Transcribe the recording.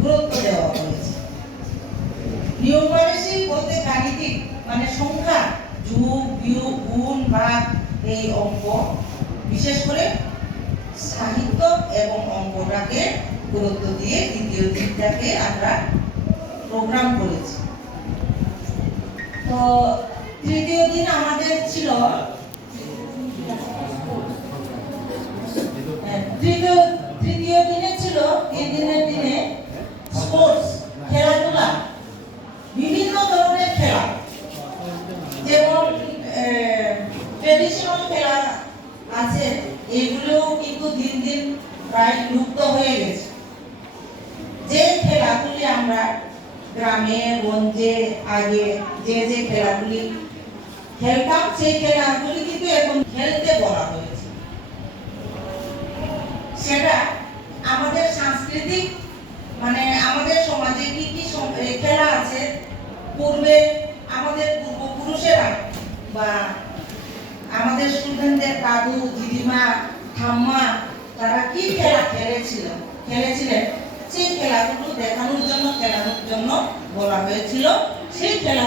গুরুত্ব দেওয়া হয়েছে। নিউমারেসি বলতে গাণিতিক মানে সংখ্যা, যোগ বিয়োগ গুণ ভাগ, এই অঙ্ক, বিশেষ করে সাহিত্য এবং অঙ্কটাকে গুরুত্ব দিয়ে দ্বিতীয় দিনটাকে আমরা প্রোগ্রাম করেছি। তো তৃতীয় দিন আমাদের ছিল তৃতীয় দিনে ছিল এই দিনের দিনে স্পোর্টস, খেলাধুলা, বিভিন্ন ধরনের খেলা, যেমন ট্রেডিশনাল খেলা আছে, এগুলো কিন্তু দিন দিন প্রায় লুপ্ত হয়ে গেছে। যে খেলাগুলি আমরা গ্রামে গঞ্জে আগে যে খেলাগুলি খেলতাম, সেই খেলাগুলি কিন্তু এখন খেলতে বলা হয়েছে। সেটা আমাদের সাংস্কৃতিক মানে আমাদের সমাজে কি কি খেলা আছে, পূর্বে আমাদের পূর্বপুরুষেরা বা আমাদের স্টুডেন্টদের দাদু দিদিমা ঠাম্মা তারা কি খেলা খেলেছিলেন সেই খেলাগুলো দেখানোর জন্য খেলানোর জন্য বলা হয়েছিল। সেই খেলা